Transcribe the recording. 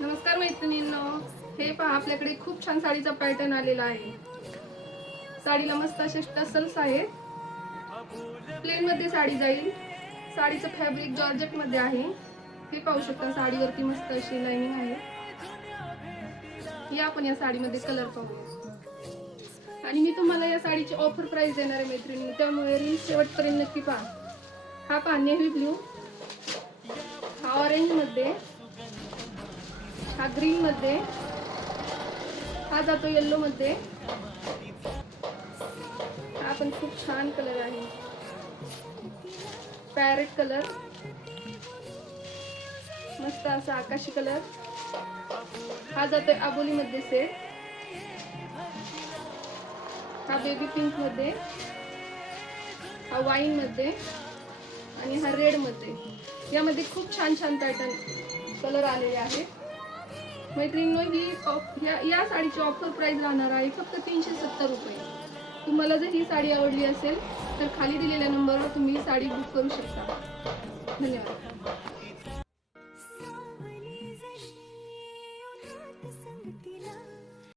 नमस्कार मैत्रिणींनो, हे पहा आपल्याकडे खूप छान साडीचा पॅटर्न आलेला आहे। साडीला मस्त असे टसल्स आहेत। प्लेन मध्ये साडी जाईल। साडीचं फॅब्रिक जॉर्जेट मध्ये आहे। हे पाहू शकता, साडीवरती मस्त अशी लाइनिंग आहे। या आपण या साडीमध्ये कलर पाहूया। आणि मी तुम्हाला या साडीची ऑफर प्राइस देणार आहे मैत्रिणींनो, त्यामुळे रील शेवटपर्यंत नक्की पहा। हा पहा नेव्ही ब्लू, हा ऑरेंज मध्ये, हा ग्रीन मध्ये, हा जातो येलो मध्ये। हा पण खूप छान कलर आहे, पॅरेट कलर, मस्त असा आकाशी कलर। हा जातोय आबोली मध्ये सेट, हा बेबी पिंक मध्ये, हा वाईन मध्ये आणि हा रेड मध्ये। यामध्ये खूप छान छान पॅटर्न कलर आलेले आहेत मैत्रिणींनो। ही या साडीची ऑफर प्राइस राहणार आहे फक्त 370 रुपये। तुम्हाला जर ही साडी आवडली असेल तर खाली दिलेल्या नंबरवर तुम्ही साडी बुक करू शकता। धन्यवाद।